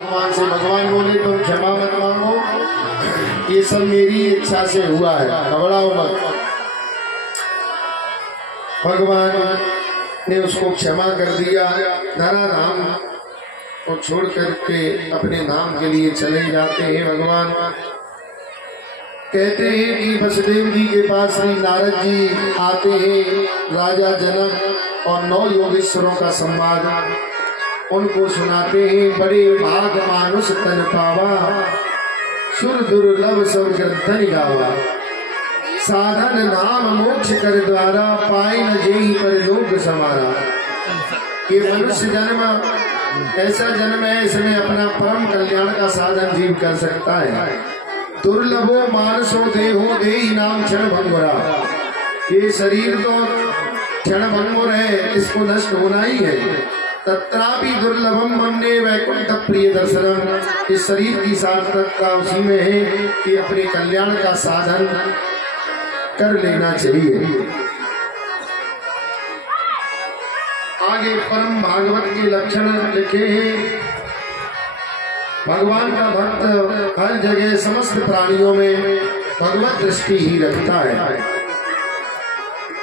भगवान से भगवान बोले तुम क्षमा मत मांगो, ये सब मेरी इच्छा से हुआ है, घबराओ मत। भगवान ने उसको क्षमा कर दिया। धरा राम को छोड़ करके अपने नाम के लिए चले जाते हैं। भगवान कहते हैं कि वसुदेव जी के पास श्री नारद जी आते हैं। राजा जनक और 9 योगेश्वरों का संवाद उनको सुनाते हैं। बड़े भाग मानुष तन पावा, सुर दुर्लभ सब धन गावा। साधन नाम मोक्ष कर द्वारा, पाए न जेहि पर लोक समारा। ये मनुष्य जन्म ऐसा जन्म है, इसमें अपना परम कल्याण का साधन जीव कर सकता है। दुर्लभो मानसो देहो देहि नाम क्षण भंगुरा। ये शरीर तो क्षण भंगुर है, इसको नष्ट होना ही है। तत्रापि दुर्लभम मन्ये वैकुंठ प्रिय दर्शनम। इस शरीर की सार्थकता उसी में है कि अपने कल्याण का साधन कर लेना चाहिए। आगे परम भागवत के लक्षण लिखे हैं। भगवान का भक्त हर जगह समस्त प्राणियों में भगवत दृष्टि ही रखता है।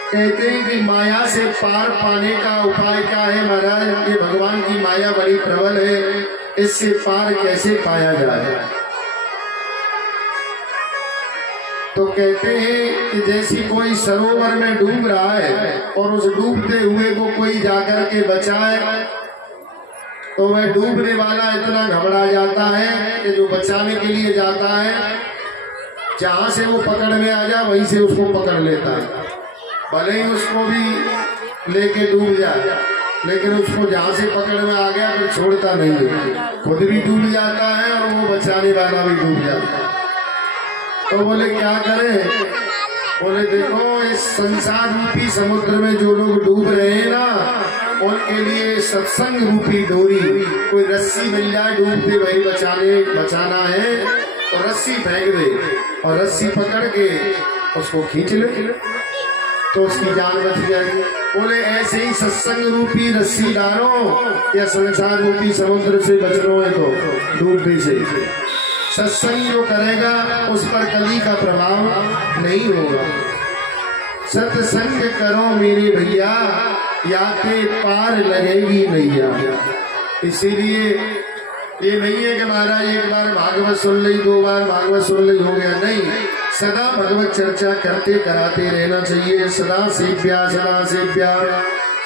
कहते हैं कि माया से पार पाने का उपाय क्या है महाराज? ये भगवान की माया बड़ी प्रबल है, इससे पार कैसे पाया जाए? तो कहते हैं कि जैसी कोई सरोवर में डूब रहा है और उस डूबते हुए को कोई जाकर के बचाए, तो वह डूबने वाला इतना घबरा जाता है कि जो बचाने के लिए जाता है, जहां से वो पकड़ में आ जाए वहीं से उसको पकड़ लेता है। भले ही उसको भी लेके डूब जाए, लेकिन उसको जहां से पकड़ में आ गया फिर छोड़ता नहीं है। खुद भी डूब जाता है और वो बचाने वाला भी डूब जाता है। तो बोले क्या करें? बोले देखो, इस संसार रूपी समुद्र में जो लोग डूब रहे हैं ना, उनके लिए सत्संग रूपी डोरी, कोई रस्सी मिल जाए, डूबते वही बचाना है तो रस्सी फेंक दे और रस्सी पकड़ के उसको खींच ले तो उसकी जान बच जाएगी। बोले ऐसे ही सत्संग रूपी रस्सी डालो या संसार रूपी समुद्र से बचना है तो डूबने से। सत्संग जो करेगा उस पर कली का प्रभाव नहीं होगा। सत्संग करो मेरे भैया, याते पार लगेगी नैया। इसीलिए ये नहीं है कि महाराज एक बार भागवत सुन ली, 2 बार भागवत सुन ली, हो गया। नहीं, सदा भगवत चर्चा करते कराते रहना चाहिए। सदा सेव्या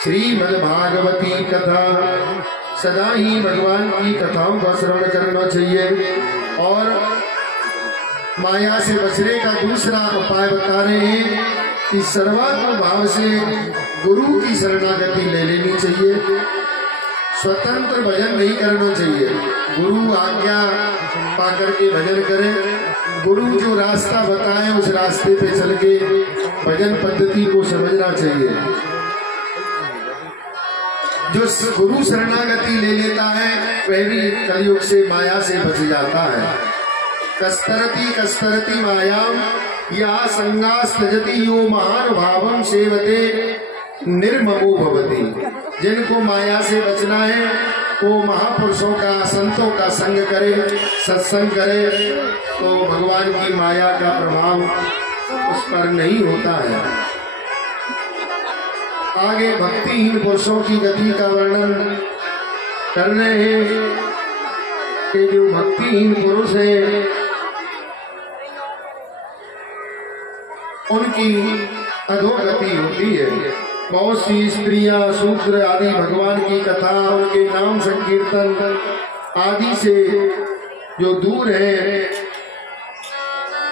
श्रीमद् भागवती कथा, सदा ही भगवान की कथाओं का श्रवण करना चाहिए। और माया से बचने का दूसरा उपाय बता रहे हैं कि सर्वात्म भाव से गुरु की शरणागति ले लेनी चाहिए। स्वतंत्र भजन नहीं करना चाहिए, गुरु आज्ञा पाकर के भजन करें। गुरु जो रास्ता बताए उस रास्ते पे चल के भजन पद्धति को समझना चाहिए। जो गुरु शरणागति ले लेता है वह भी कलयुग से माया से बच जाता है। कस्तरती मायाम या संगास्तजति यो महान भावम सेवते निर्ममो भवति। जिनको माया से बचना है वो महापुरुषों का, संतों का संग करे, सत्संग करे, तो भगवान की माया का प्रभाव उस पर नहीं होता है। आगे भक्तिहीन पुरुषों की गति का वर्णन कर रहे हैं कि जो भक्तिहीन पुरुष है उनकी अधोगति होती है। बहुत सी स्त्रियां, शूद्र आदि भगवान की कथा, उनके नाम संकीर्तन आदि से जो दूर है,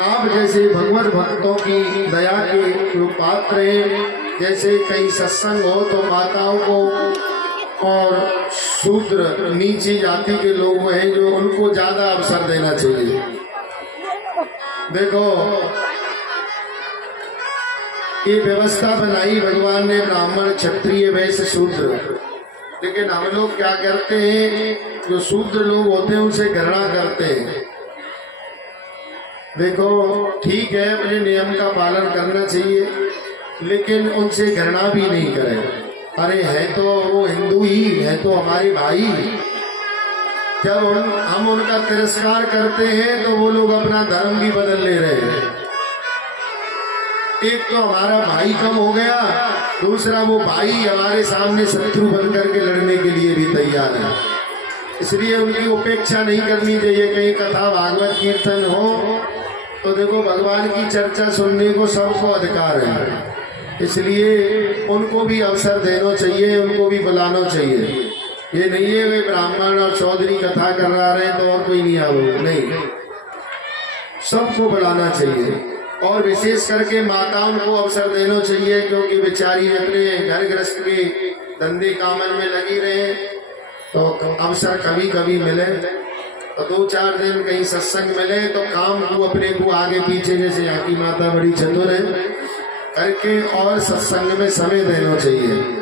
आप जैसे भगवत भक्तों की दया के जो पात्र हैं, जैसे कहीं सत्संग हो तो माताओं को और शूद्र नीची जाति के लोग हैं जो उनको ज्यादा अवसर देना चाहिए। देखो ये व्यवस्था बनाई भगवान ने, ब्राह्मण क्षत्रिय वैश्य शूद्र, लेकिन हम लोग क्या करते हैं, जो शूद्र लोग होते हैं उनसे घृणा करते हैं। देखो ठीक है, मुझे नियम का पालन करना चाहिए, लेकिन उनसे घृणा भी नहीं करें। अरे है तो वो हिंदू ही है, तो हमारे भाई, जब हम उनका तिरस्कार करते हैं तो वो लोग अपना धर्म भी बदल ले रहे हैं। एक तो हमारा भाई कम हो गया, दूसरा वो भाई हमारे सामने शत्रु बन करके लड़ने के लिए भी तैयार है। इसलिए उनकी उपेक्षा नहीं करनी चाहिए। कहीं कथा भागवत कीर्तन हो तो देखो भगवान की चर्चा सुनने को सबको अधिकार है, इसलिए उनको भी अवसर देना चाहिए, उनको भी बुलाना चाहिए। ये नहीं है वे ब्राह्मण और चौधरी कथा कर रहे हैं तो और कोई नहीं आओ, नहीं, सबको बुलाना चाहिए। और विशेष करके माताओं को अवसर देना चाहिए, क्योंकि बेचारी अपने घर गृहस्थ के धंधे कामन में लगी रहे, तो अवसर कभी कभी मिले तो 2-4 दिन कहीं सत्संग मिले तो काम को अपने को आगे पीछे, जैसे यहाँ की माता बड़ी चतुर है, करके और सत्संग में समय देना चाहिए।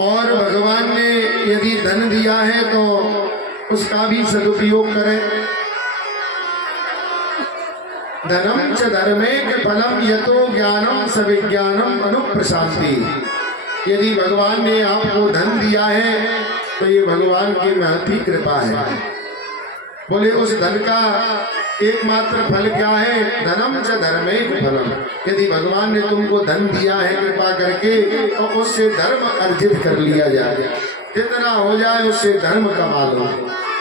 और भगवान ने यदि धन दिया है तो उसका भी सदुपयोग करें। धनम च धर्मेक फलम यतो ज्ञानम सविज्ञानम अनुप्रशांति। यदि भगवान ने आपको धन दिया है तो ये भगवान की महती कृपा है। बोले उस धन का एकमात्र फल क्या है? धनम च धर्मेक फलम। यदि भगवान ने तुमको धन दिया है कृपा करके तो उससे धर्म अर्जित कर लिया जाए, जितना हो जाए उससे धर्म कमा लो,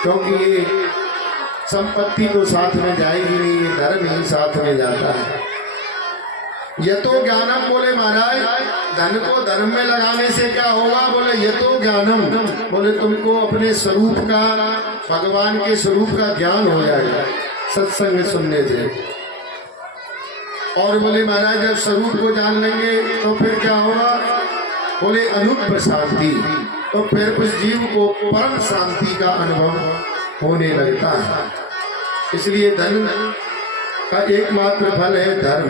क्योंकि ये संपत्ति तो साथ में जाएगी नहीं, ये धर्म ही साथ में जाता है। यतो ज्ञानम, बोले महाराज धन को धर्म में लगाने से क्या होगा? बोले यतो ज्ञानम, बोले तुमको अपने स्वरूप का, भगवान के स्वरूप का ज्ञान हो जाएगा सत्संग सुनने से। और बोले महाराज जब स्वरूप को जान लेंगे तो फिर क्या होगा? बोले अनुप्रशांति, तो फिर उस जीव को परम शांति का अनुभव होने लगता है। इसलिए धन का एकमात्र फल है धर्म।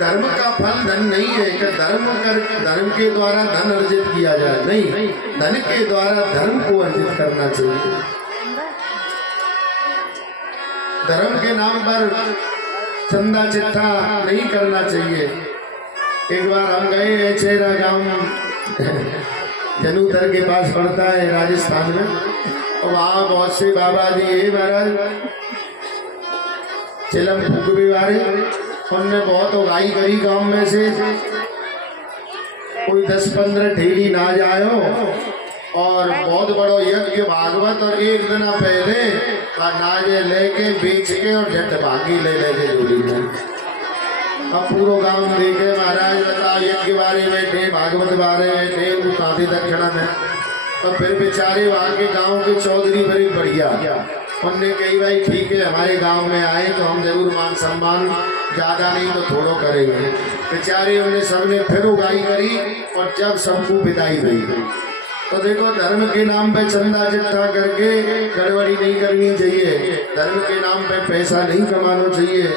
धर्म का फल धन नहीं है कि धर्म के द्वारा धन अर्जित किया जाए, नहीं, धन के द्वारा धर्म को अर्जित करना चाहिए। धर्म के नाम पर चंदा चिट्ठा नहीं करना चाहिए। एक बार हम गए चेरा गांव, जनूधर के पास पड़ता है राजस्थान में, और वहाँ बहुत से बाबा जी है महाराज, चिलम फूकबे वाले, उनने बहुत उगाई करी गांव में से कोई 10-15 ढेरी ना जायो, और बहुत बड़ो यज्ञ भागवत, और एक दिन पहले नाजे लेके बेच के और झट भागी ले लेके जोड़ी में। अब पूरा गांव देखे महाराज बता यज्ञ बारे बैठे, भागवत बारे बैठे, उनको काफी दक्षिणा में। और फिर बेचारे वहाँ के गांव के चौधरी बड़े बढ़िया, उनने कही भाई ठीक है हमारे गांव में आए तो हम जरूर मान सम्मान ज्यादा नहीं तो थोड़ो करेंगे। बेचारे उन्हें सबने फिर उगाई करी, और जब सबको विदाई हुई तो देखो धर्म के नाम पे चंदा चिट्ठा करके गड़बड़ी नहीं करनी चाहिए। धर्म के नाम पे पैसा नहीं कमाना चाहिए,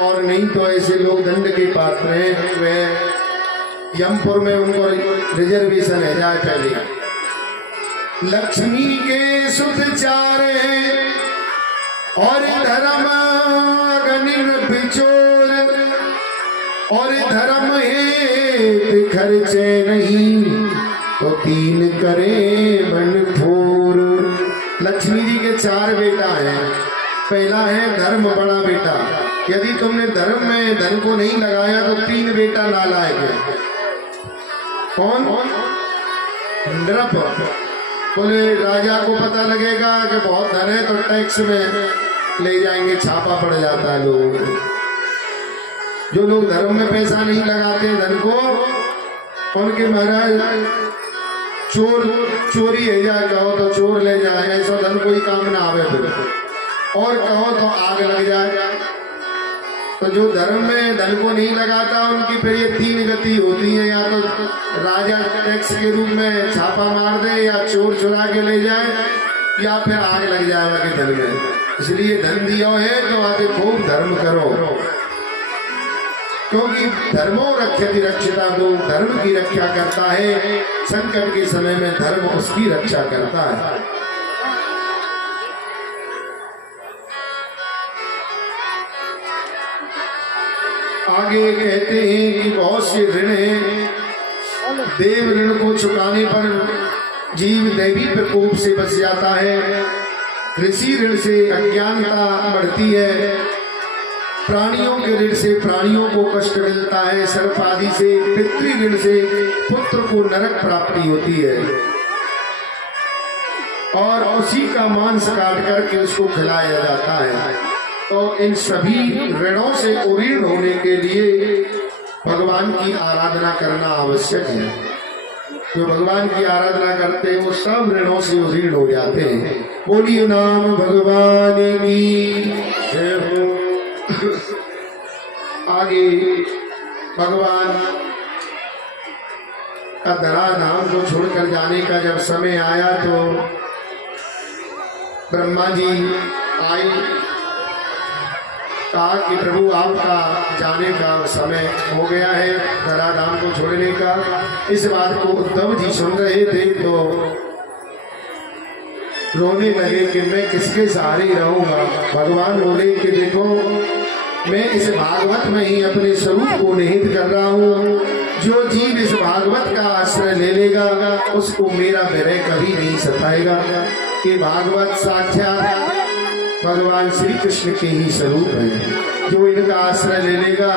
और नहीं तो ऐसे लोग दंड के पात्र हैं। वे यमपुर में उनको रिजर्वेशन है जाए पहले। लक्ष्मी के सुत चारे और धर्म गनिन बिचोर, और धर्म है खर्चे नहीं तो 3 करे बनफोर। लक्ष्मी जी के 4 बेटा हैं। पहला है धर्म बड़ा बेटा, यदि तुमने धर्म में धन को नहीं लगाया तो 3 बेटा नालायक है। कौन? नृप। बोले राजा को पता लगेगा कि बहुत धन है तो टैक्स में ले जाएंगे, छापा पड़ जाता है लोगों को। जो लोग धर्म में पैसा नहीं लगाते धन को, उनके महाराज चोरी है जाए, कहो तो चोर ले जाए, ऐसा धन कोई काम ना आवे फिर, और कहो तो आग लग जाए। तो जो धर्म में धन को नहीं लगाता उनकी फिर ये 3 गति होती है, या तो राजा टैक्स के रूप में छापा मार दे, या चोर चुरा के ले जाए, या फिर आग लग जाए उनके धन में। इसलिए धन दिया है तो आगे खूब धर्म करो, क्योंकि धर्मो रक्षति रक्षिता, जो धर्म की रक्षा करता है संकट के समय में धर्म उसकी रक्षा करता है। आगे कहते हैं कि बहुत से ऋण हैं देव ऋण को चुकाने पर जीव दैवी प्रकोप से बच जाता है। ऋषि ऋण से अज्ञानता बढ़ती है। प्राणियों के ऋण से प्राणियों को कष्ट मिलता है। सर्प आदि से पितृ ऋण से पुत्र को नरक प्राप्ति होती है और उसी का मांस काट करके उसको खिलाया जाता है। तो इन सभी ऋणों से उरीण होने के लिए भगवान की आराधना करना आवश्यक है। जो भगवान की आराधना करते हैं वो सब ऋणों से उरीण हो जाते हैं। बोलिए नाम भगवान की जय हो। आगे भगवान का धरा धाम को छोड़कर जाने का जब समय आया तो ब्रह्मा जी आए, कहा कि प्रभु आपका जाने का समय हो गया है, धरा धाम को छोड़ने का। इस बात को उद्धव जी सुन रहे थे तो रोने लगे कि मैं किसके सहारे रहूंगा। भगवान बोले कि देखो मैं इस भागवत में ही अपने स्वरूप को निहित कर रहा हूँ। जो जीव इस भागवत का आश्रय ले लेगा उसको मेरा विरह कभी नहीं सताएगा। कि भागवत साक्षात भगवान श्री कृष्ण के ही स्वरूप है। जो इनका आश्रय ले लेगा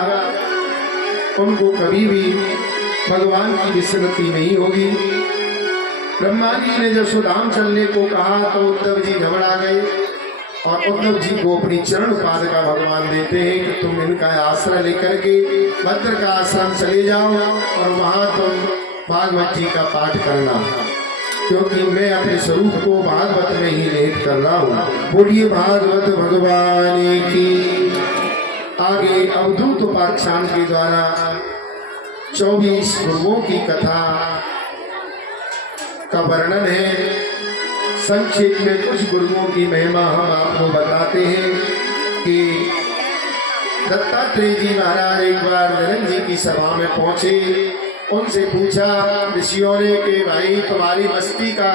उनको कभी भी भगवान की विस्मृति नहीं होगी। ब्रह्मा जी ने जब सुधाम चलने को कहा तो उद्धव जी घबरा गए और उद्धव जी को अपनी चरण पाद का भगवान देते हैं कि तुम इनका आश्रय लेकर के भद्र का आश्रम चले जाओ और वहां तुम भागवत जी का पाठ करना, क्योंकि मैं अपने स्वरूप को भागवत में ही निहित कर रहा हूँ। बोलिए भागवत भगवान की। आगे अवधूत उपाख्यान के द्वारा 24 गुरुओं की कथा का वर्णन है। संक्षेप में कुछ गुरुओं की महिमा हम आपको बताते हैं कि दत्तात्रेय जी महाराज एक बार नरेंद्र जी की सभा में पहुंचे। उनसे पूछा ऋषियों ने कि भाई तुम्हारी मस्ती का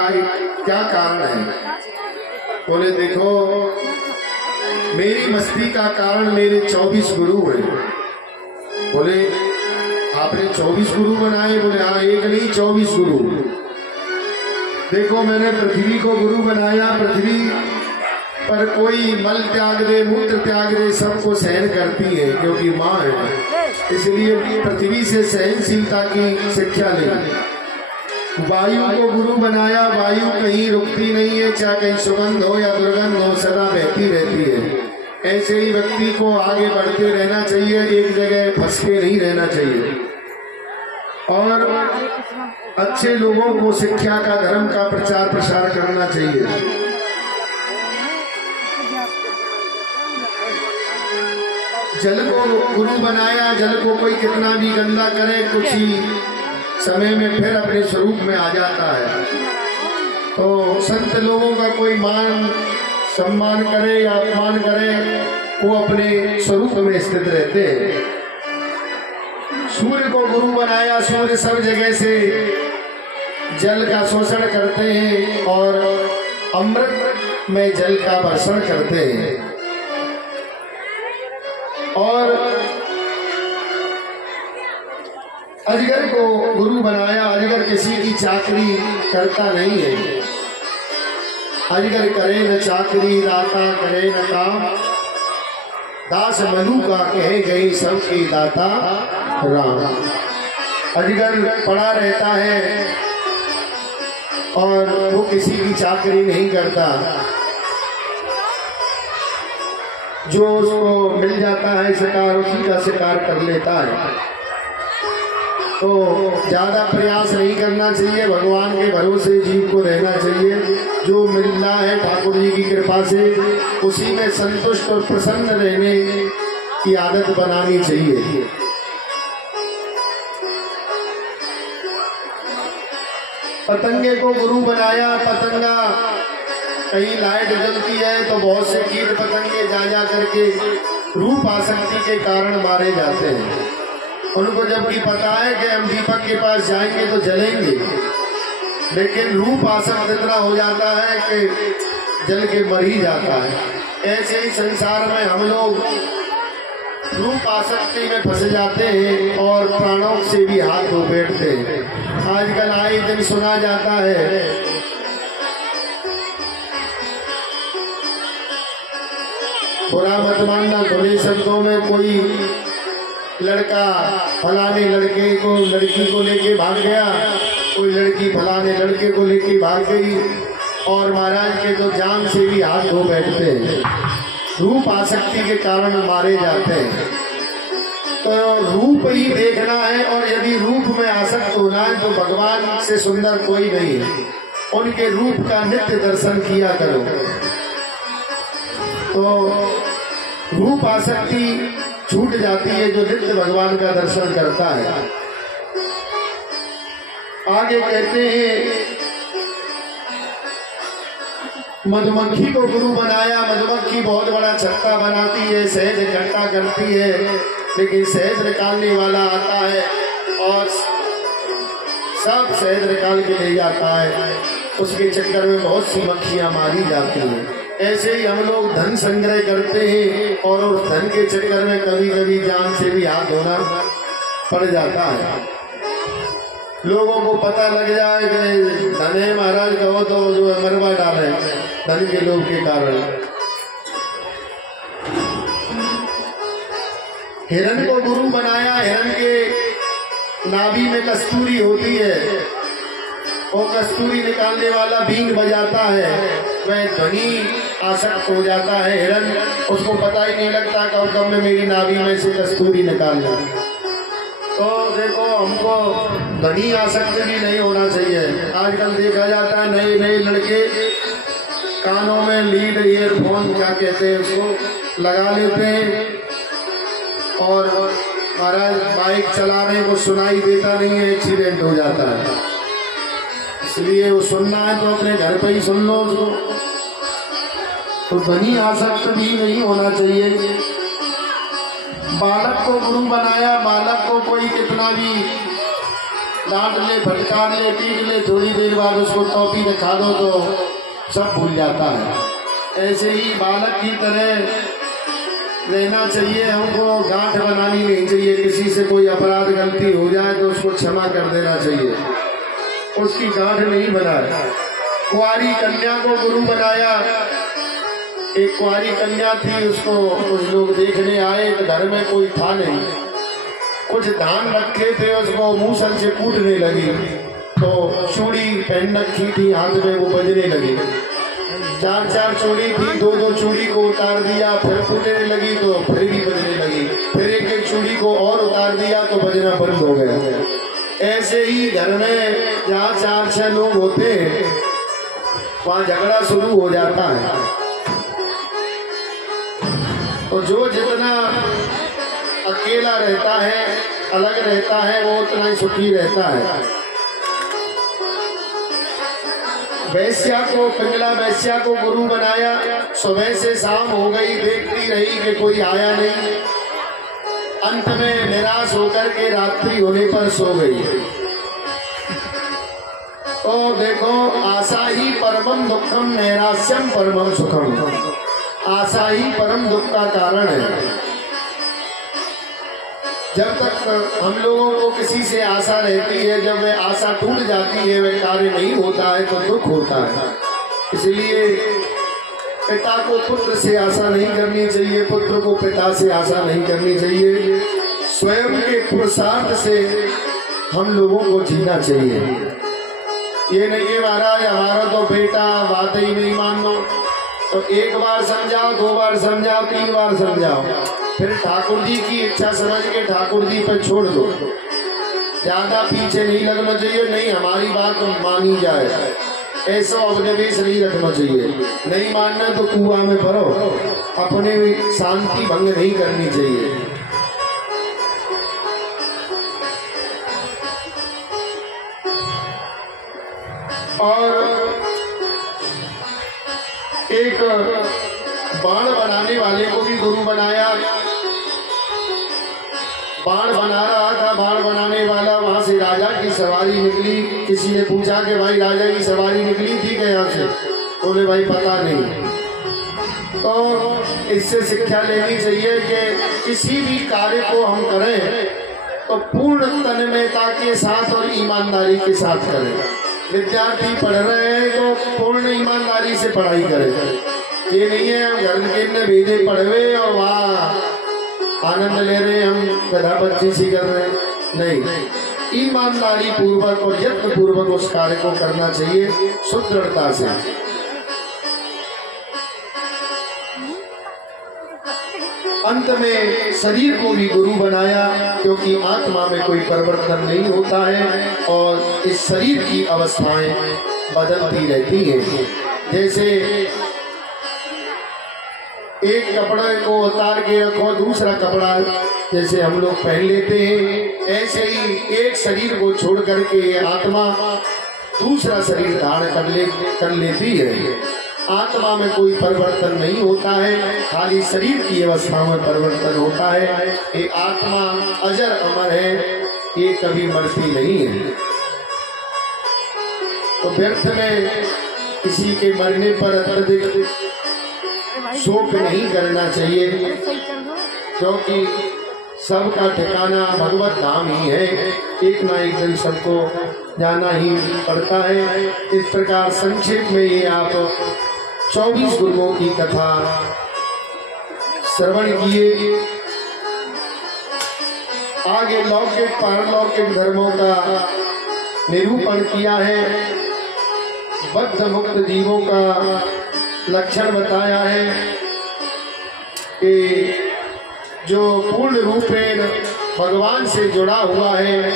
क्या कारण है। बोले देखो मेरी मस्ती का कारण मेरे 24 गुरु हैं। बोले आपने 24 गुरु बनाए? बोले हाँ, एक नहीं 24 गुरु। देखो मैंने पृथ्वी को गुरु बनाया, पृथ्वी पर कोई मल त्याग दे मूत्र त्याग दे सबको सहन करती है क्योंकि माँ है, इसलिए पृथ्वी से सहनशीलता की शिक्षा ले। वायु को गुरु बनाया, वायु कहीं रुकती नहीं है, चाहे कहीं सुगंध हो या दुर्गंध हो सदा बहती रहती है। ऐसे ही व्यक्ति को आगे बढ़ते रहना चाहिए, एक जगह फंस के नहीं रहना चाहिए और अच्छे लोगों को शिक्षा का धर्म का प्रचार प्रसार करना चाहिए। जल को गुरु बनाया, जल को कोई कितना भी गंदा करे कुछ ही समय में फिर अपने स्वरूप में आ जाता है। तो संत लोगों का कोई मान सम्मान करे या अपमान करे वो अपने स्वरूप में स्थित रहते हैं। सूर्य को गुरु बनाया, सूर्य सब जगह से जल का शोषण करते हैं और अमृत में जल का वर्षण करते हैं। और अजगर को गुरु बनाया, अजगर किसी की चाकरी करता नहीं है। अजगर करे न चाकरी, दाता करे न काम, दास मनु का कहे गई सबकी दाता राम। अजगर पड़ा रहता है और वो किसी की चाकरी नहीं करता, जो उसको मिल जाता है शिकार उसी का शिकार कर लेता है। तो ज्यादा प्रयास नहीं करना चाहिए, भगवान के भरोसे जीव को रहना चाहिए। जो मिल रहा है ठाकुर जी की कृपा से उसी में संतुष्ट और प्रसन्न रहने की आदत बनानी चाहिए। पतंगे को गुरु बनाया, पतंगा कहीं लाइट जलती है तो बहुत से कीट पतंगे जा करके रूप आसक्ति के कारण मारे जाते हैं। उनको जबकि पता है कि हम दीपक के पास जाएंगे तो जलेंगे, लेकिन रूप आसक्त इतना हो जाता है कि जल के मर ही जाता है। ऐसे ही संसार में हम लोग रूप आसक्ति में फंस जाते हैं और प्राणों से भी हाथ धो बैठते हैं। आजकल आए दिन सुना जाता है बुरा मत मानना, खुले शब्दों में कोई लड़का फलाने लड़के को लड़की को लेके भाग गया, कोई लड़की फलाने लड़के को लेके भाग गई और महाराज के तो जान से भी हाथ धो बैठते हैं, रूप आसक्ति के कारण मारे जाते हैं। तो रूप ही देखना है और यदि रूप में आसक्त होना है तो भगवान से सुंदर कोई नहीं है, उनके रूप का नित्य दर्शन किया करो। तो रूप आसक्ति छूट जाती है जो नित्य भगवान का दर्शन करता है। आगे कहते हैं मधुमक्खी को गुरु बनाया। मधुमक्खी बहुत बड़ा छत्ता बनाती है, शहद इकट्ठा करती है, लेकिन शहद निकालने वाला आता है और सब शहद निकाल के ले जाता है। उसके चक्कर में बहुत सी मक्खियां मारी जाती हैं। ऐसे ही हम लोग धन संग्रह करते हैं और उस धन के चक्कर में कभी कभी जान से भी हाथ धोना पड़ जाता है। लोगों को पता लग जाए कि धन है महाराज कहो तो जो मरवा डाले धन के लोभ के कारण। हिरण को गुरु बनाया। हिरण के नाभि में कस्तूरी होती है, वो कस्तूरी निकालने वाला बीन बजाता है, वह ध्वनि आसक्त हो जाता है हिरण, उसको पता ही नहीं लगता कब कब में मेरी नाभि में से कस्तूरी निकालना। तो देखो हमको ध्वनि आसक्त भी नहीं होना चाहिए। आजकल देखा जाता है नए नए लड़के कानों में लीड ईयरफोन क्या कहते हैं उसको लगा लेते हैं और महाराज बाइक चलाने को सुनाई देता नहीं है, एक्सीडेंट हो जाता है। इसलिए वो सुनना है तो अपने घर पे ही सुन लो उसको। तो ध्वनि आसक्त भी नहीं होना चाहिए। बालक को गुरु बनाया। बालक को कोई कितना भी डांट ले, फटकार ले, पीट ले, थोड़ी देर बाद उसको टॉपी दिखा दो तो सब भूल जाता है। ऐसे ही बालक की तरह रहना चाहिए। हमको गांठ बनानी नहीं चाहिए। किसी से कोई अपराध गलती हो जाए तो उसको क्षमा कर देना चाहिए, उसकी गांठ नहीं बनाए। कुंवारी कन्या को गुरु बनाया। एक कुंवारी कन्या थी, उसको कुछ लोग देखने आए तो घर में कोई था नहीं, कुछ धान रखे थे, उसको मूसल से कूटने लगी तो चूड़ी पहन रखी थी हाथ में, वो बजने लगी। चार चार चूड़ी थी, दो दो चूड़ी को उतार दिया, फिर कूटने लगी तो फिर भी बजने लगी, फिर एक एक चूड़ी को और उतार दिया तो बजना बंद हो गया। ऐसे ही घर में जहाँ चार छह लोग होते वहाँ झगड़ा शुरू हो जाता है। तो जो जितना अकेला रहता है, अलग रहता है, वो उतना ही सुखी रहता है। वैश्या को, पिंगला वैश्या को गुरु बनाया। सुबह से शाम हो गई, देखती रही कि कोई आया नहीं। अंत में निराश होकर के रात्रि होने पर सो गई। तो देखो, आशा ही परमम दुखम नैराश्यम परमम सुखम। आशा ही परम दुख का कारण है। जब तक हम लोगों को किसी से आशा रहती है, जब वह आशा टूट जाती है, वह कार्य नहीं होता है तो दुख होता है। इसलिए पिता को पुत्र से आशा नहीं करनी चाहिए, पुत्र को पिता से आशा नहीं करनी चाहिए। स्वयं के पुरुषार्थ से हम लोगों को जीना चाहिए। ये नहीं महाराज हमारा तो बेटा बात ही नहीं मानो, तो एक बार समझाओ, दो बार समझाओ, तीन बार समझाओ, फिर ठाकुर जी की इच्छा समझ के ठाकुर जी पर छोड़ दो। ज्यादा पीछे नहीं लगना चाहिए, नहीं हमारी बात मानी जाए, ऐसा उपनिवेश नहीं रखना चाहिए। नहीं मानना तो कुआं में भरो, अपने शांति भंग नहीं करनी चाहिए। और एक बाण बनाने वाले को भी गुरु बनाया। बाण बना रहा था, बाण बनाने वाला, वहां से राजा की सवारी निकली। किसी ने पूछा कि भाई राजा की सवारी निकली थी क्या यहाँ से? बोले भाई पता नहीं। तो इससे शिक्षा लेनी चाहिए कि किसी भी कार्य को हम करें तो पूर्ण तन्मयता के साथ और ईमानदारी के साथ करें। विद्यार्थी पढ़ रहे हैं तो पूर्ण ईमानदारी से पढ़ाई करें। ये नहीं है हम घर के भेजे पढ़वे और वहाँ आनंद ले रहे हैं, हम गधा बच्ची सी कर रहे हैं। नहीं, ईमानदारी पूर्वक और यत्न पूर्वक उस कार्य को करना चाहिए सुदृढ़ता से। अंत में शरीर को भी गुरु बनाया, क्योंकि आत्मा में कोई परिवर्तन नहीं होता है और इस शरीर की अवस्थाएं बदलती रहती हैं। जैसे एक कपड़े को उतार के रखो, दूसरा कपड़ा जैसे हम लोग पहन लेते हैं, ऐसे ही एक शरीर को छोड़ करके ये आत्मा दूसरा शरीर धारण कर लेती है। आत्मा में कोई परिवर्तन नहीं होता है, खाली शरीर की अवस्था में परिवर्तन होता है। ये आत्मा अजर अमर है, ये कभी मरती नहीं है। तो व्यर्थ में किसी के मरने पर अत्यधिक शोक नहीं करना चाहिए, क्योंकि सबका ठिकाना भगवत धाम ही है। एक ना एक दिन सबको जाना ही पड़ता है। इस प्रकार संक्षेप में ये आप 24 गुरुओं की कथा श्रवण किए। आगे लौकिक पारलौकिक धर्मों का निरूपण किया है, बद्ध मुक्त जीवों का लक्षण बताया है कि जो पूर्ण रूपेण भगवान से जुड़ा हुआ है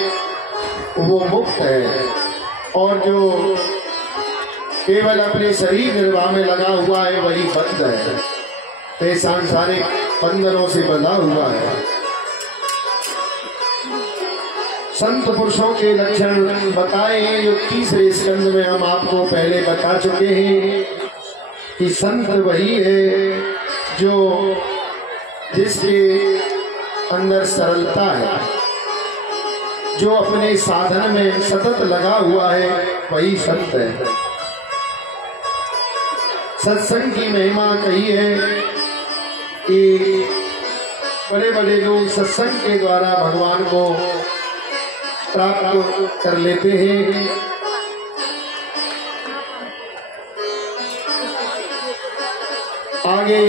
वो मुक्त है, और जो केवल अपने शरीर निर्वाह में लगा हुआ है वही बद्ध है, ते सांसारिक बंधनों से बंधा हुआ है। संत पुरुषों के लक्षण बताए हैं, जो तीसरे स्कंद में हम आपको पहले बता चुके हैं कि संत वही है जो जिसके अंदर सरलता है, जो अपने साधन में सतत लगा हुआ है वही संत है। सत्संग की महिमा कही है कि बड़े बड़े लोग सत्संग के द्वारा भगवान को प्राप्त कर लेते हैं। आगे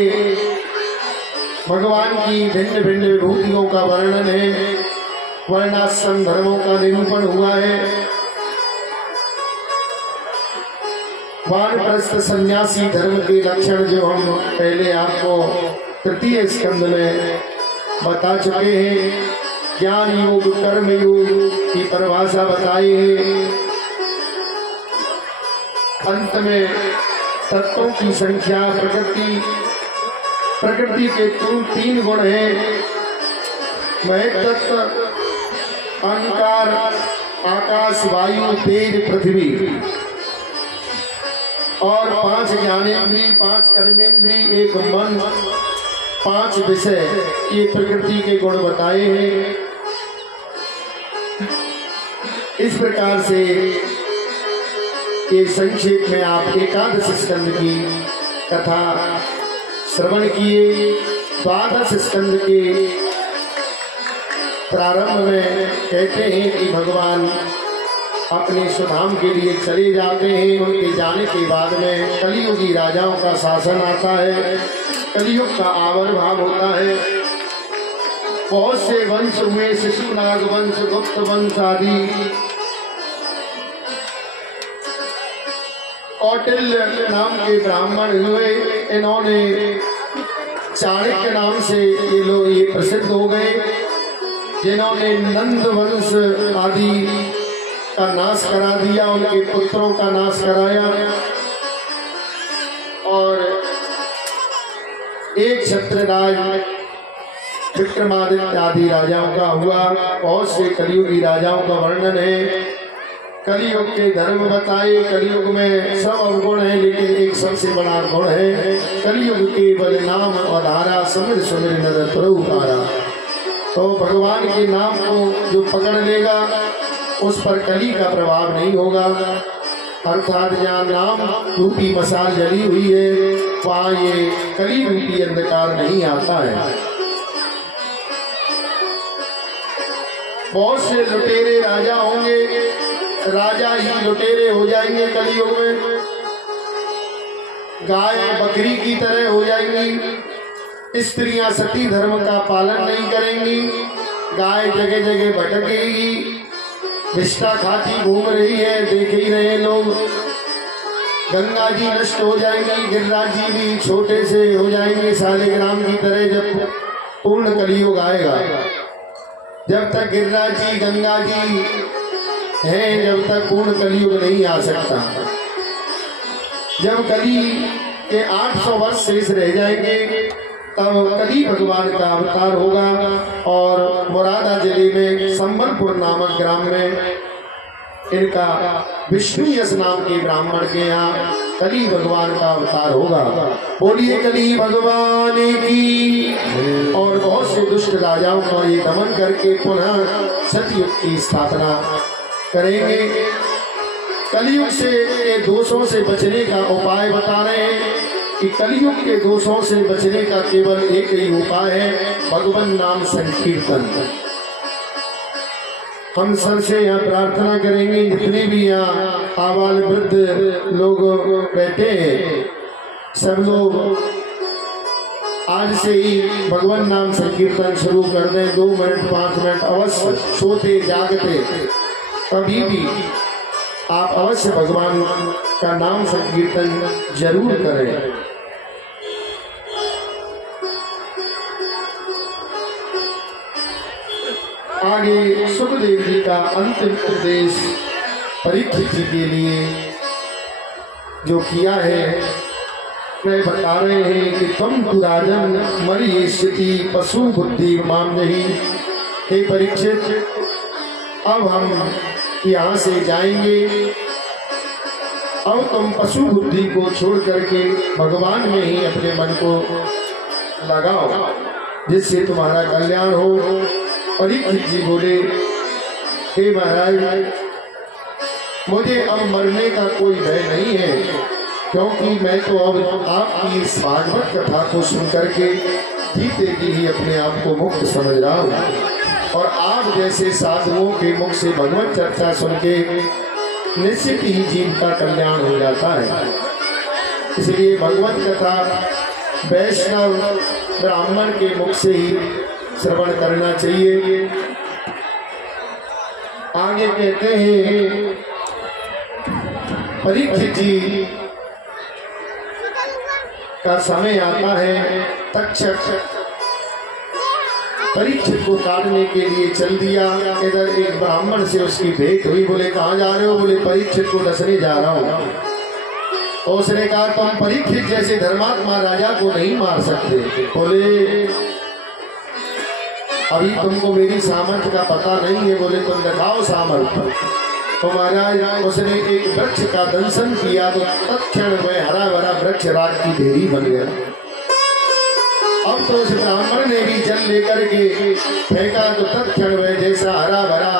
भगवान की भिन्न भिन्न विभूतियों का वर्णन है, वर्णाश्रम धर्मों का निरूपण हुआ है। वानप्रस्थ सन्यासी धर्म के लक्षण जो हम पहले आपको तृतीय स्कंद में बता चुके हैं। ज्ञान योग कर्म योग की परिभाषा बताई है। अंत में तत्वों की संख्या, प्रकृति के तीन गुण हैं, महत तत्व, अहंकार, आकाश, वायु, तेज, पृथ्वी, और 5 ज्ञानेंद्रिय, 5 कर्मेंद्रिय, 1 मन, 5 विषय, ये प्रकृति के गुण बताए हैं। इस प्रकार से ये संक्षेप में आप एकादश स्कंद की कथा श्रवण किए। द्वादश स्कंद के प्रारंभ में कहते हैं कि भगवान अपने सुधाम के लिए चले जाते हैं। उनके जाने के बाद में कलियुगी राजाओं का शासन आता है, कलियुग का आविर्भाव होता है। बहुत से वंश हुए, शिशुनाग वंश, गुप्त वंश आदि। कौटिल्य नाम के ब्राह्मण हुए, इन्होंने चाणक्य नाम से ये लोग ये प्रसिद्ध हो गए, जिन्होंने नंद वंश आदि का नाश करा दिया, उनके पुत्रों का नाश कराया। और एक क्षत्रराज विक्रमादित्य आदि राजाओं का हुआ। बहुत से कलियुगी राजाओं का वर्णन है। कलियुग के धर्म बताए। कलियुग में सब अवगुण है, लेकिन एक सबसे बड़ा गुण है कलियुग केवल नाम आधारा, समर सुमिर नर प्रभु तारा। तो भगवान के नाम को जो पकड़ लेगा उस पर कली का प्रभाव नहीं होगा, अर्थात जहाँ नाम रूपी मसाल जली हुई है वहाँ ये कली रूपी अंधकार नहीं आता है। बहुत से लुटेरे राजा होंगे, राजा ही लुटेरे हो जाएंगे कलयुग में। गाय बकरी की तरह हो जाएंगी, स्त्रियां सती धर्म का पालन नहीं करेंगी, गाय जगह जगह भटकेगी, विष्ठा खाती घूम रही है, देख ही रहे लोग। गंगा जी नष्ट हो जाएंगी, गिरिराज जी भी छोटे से हो जाएंगे शालिग्राम की तरह। जब पूर्ण कलयुग आएगा, जब तक गिरिराज जी गंगा जी हैं, जब तक पूर्ण कलयुग नहीं आ सकता। जब कली के 800 वर्ष शेष रह जाएंगे, तब कली भगवान का अवतार होगा। और मुरादा जिले में संबलपुर नामक ग्राम में इनका विष्णु यश नाम के ब्राह्मण के यहाँ कली भगवान का अवतार होगा। बोलिए कली भगवान की। और बहुत से दुष्ट राजाओं का ये दमन करके पुनः सतयुग की स्थापना करेंगे। कलयुग से के दोषों से बचने का उपाय बता रहे हैं कि कलयुग के दोषों से बचने का केवल एक ही उपाय है, भगवान नाम संकीर्तन। हम सबसे यहाँ प्रार्थना करेंगे, जितने भी यहाँ आबाल वृद्ध लोग बैठे हैं, सब लोग आज से ही भगवान नाम संकीर्तन शुरू कर दें। 2 मिनट 5 मिनट अवश्य, सोते जागते कभी भी आप अवश्य भगवान का नाम संकीर्तन जरूर करें। आगे सुखदेव जी का अंतिम उपदेश परीक्षित जी के लिए जो किया है, वे बता रहे हैं कि तुम तु राजन मरी स्थिति पशु बुद्धि माम नहीं। हे परीक्षित, अब हम यहाँ से जाएंगे, अब तुम पशु बुद्धि को छोड़ करके भगवान में ही अपने मन को लगाओ, जिससे तुम्हारा कल्याण हो। परीक्षित जी बोले, हे महाराज, मुझे अब मरने का कोई भय नहीं है, क्योंकि मैं तो अब आपकी इस भागवत कथा को सुन करके जीते जी ही अपने आप को मुक्त समझ रहा हूँ। और आप जैसे साधुओं के मुख से भगवत चर्चा सुन के निश्चित ही जीव का कल्याण हो जाता है। इसलिए भगवत कथा वैष्णव ब्राह्मण के मुख से ही श्रवण करना चाहिए। आगे कहते हैं, परीक्षित जी का समय आता है, तक्षक परीक्षित को काटने के लिए चल दिया। इधर एक ब्राह्मण से उसकी भेंट हुई। बोले, कहाँ जा रहे हो? बोले, परीक्षित को दसने जा रहा हूँ। तो उसने कहा, तुम परीक्षित जैसे धर्मात्मा राजा को नहीं मार सकते। बोले, अभी तुमको मेरी सामर्थ्य का पता नहीं है। बोले, तुम दिखाओ सामर्थ्य। तो महाराज उसने एक वृक्ष का दंशन किया, तो तत्क्षण में हरा भरा वृक्ष रात की ढेरी बन गया। अब तो उस ब्राह्मण ने भी जल लेकर के फेंका, तो तत्क्षण में जैसा हरा भरा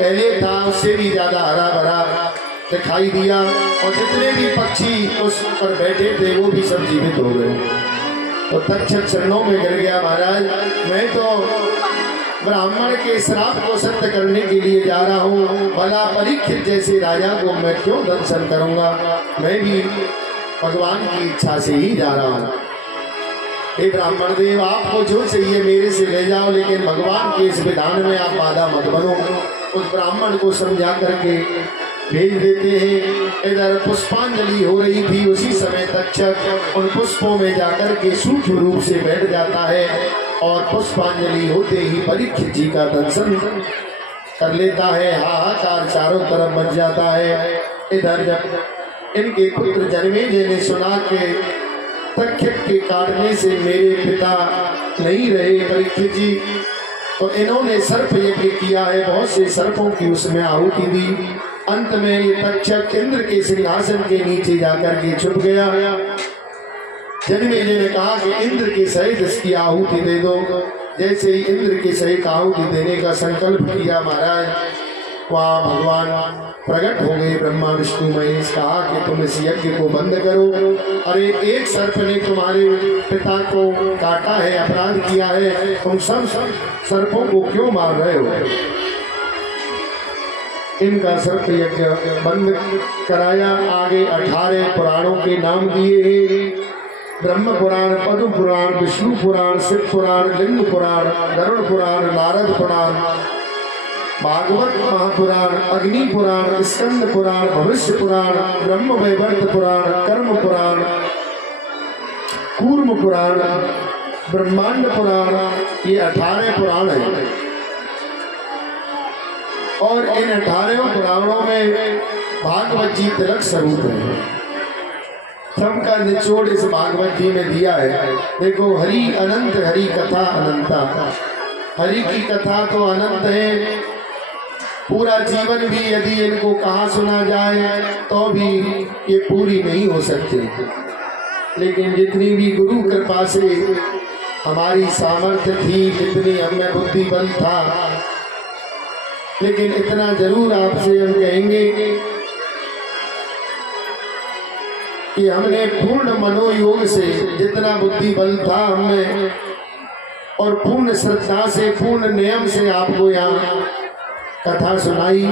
पहले था, उससे भी ज्यादा हरा भरा दिखाई दिया। और जितने भी पक्षी उस पर बैठे थे, वो भी सब जीवित हो गए। तो तक्षक चरणों में गिर गया, महाराज मैं तो ब्राह्मण के श्राप को सत्य करने के लिए जा रहा हूँ, भला परीक्षित जैसे राजा को मैं क्यों दर्शन करूंगा? मैं भी भगवान की इच्छा से ही जा रहा हूँ। हे ब्राह्मण देव, आपको जो चाहिए मेरे से ले जाओ, लेकिन भगवान के इस विधान में आप बाधा मत बनो। उस ब्राह्मण को समझा करके भेज देते हैं। इधर पुष्पांजलि हो रही थी, उसी समय तक्षक उन पुष्पों में जाकर के सूक्ष्म रूप से बैठ जाता है और पुष्पांजलि होते ही परीक्षित जी का दर्शन कर लेता है। हाहाकार चारों तरफ मच जाता है। इधर जब इनके पुत्र जन्मेजय ने सुना के तक्षक के काटने से मेरे पिता नहीं रहे परीक्षित जी, तो इन्होंने सर्प यज्ञ किया है, बहुत से सर्पों की उसमें आहुति दी। अंत में ये तक्षक इंद्र के सिंहासन के नीचे जाकर के छुप गया। जन्मेजय ने कहा कि इंद्र के सहित इसकी आहुति दे दो। जैसे ही इंद्र के सहित आहुति देने का संकल्प किया, महाराज वहाँ भगवान प्रकट हो गए ब्रह्मा विष्णु महेश, कहा कि तुम इस यज्ञ को बंद करो। अरे एक सर्प ने तुम्हारे पिता को काटा है, अपराध किया है, तुम सब सर्पों को क्यों मार रहे हो? इनका सर्प यज्ञ बंद कराया। आगे 18 पुराणों के नाम दिए, ब्रह्म पुराण, पद्म पुराण, विष्णु पुराण, शिव पुराण, लिंग पुराण, गरुड़ पुराण, नारद पुराण, भागवत महापुराण, अग्नि पुराण, स्कंद पुराण, भविष्य पुराण, ब्रह्म वैवर्त पुराण, कर्म पुराण, कूर्म पुराण, ब्रह्मांड पुराण, ये 18 पुराण हैं। और इन 18 पुराणों में भागवत जी तिलक स्वरूप है। सबका निचोड़ इस भागवत जी में दिया है। देखो, हरि अनंत, हरि कथा अनंता। हरि की कथा तो अनंत है, पूरा जीवन भी यदि इनको कहा सुना जाए तो भी ये पूरी नहीं हो सकती। लेकिन जितनी भी गुरु कृपा से हमारी सामर्थ्य थी, जितनी हमें बुद्धि बल था, लेकिन इतना जरूर आपसे हम कहेंगे कि हमने पूर्ण मनोयोग से जितना बुद्धि बल था हमें, और पूर्ण श्रद्धा से, पूर्ण नियम से आपको यहाँ कथा सुनाई।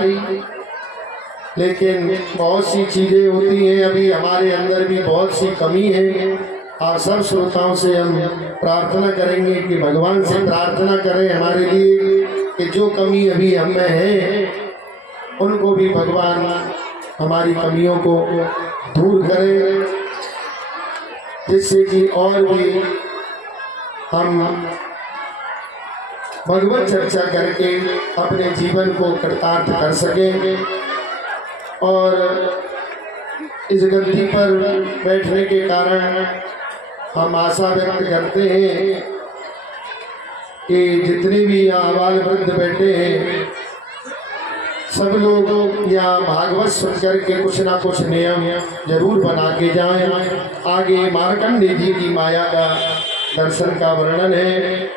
लेकिन बहुत सी चीजें होती हैं, अभी हमारे अंदर भी बहुत सी कमी है। आप सब श्रोताओं से हम प्रार्थना करेंगे कि भगवान से प्रार्थना करें हमारे लिए कि जो कमी अभी हमें है उनको भी भगवान हमारी कमियों को दूर करें, जिससे कि और भी हम भगवत चर्चा करके अपने जीवन को कृतार्थ कर सकें। और इस गद्दी पर बैठने के कारण हम आशा व्यक्त करते हैं कि जितने भी यहाँ आबाल वृद्ध बैठे हैं, सब लोग यहाँ भागवत सुन करके कुछ ना कुछ नियम जरूर बना के जाएं। आगे मार्कंडे जी की माया का दर्शन का वर्णन है।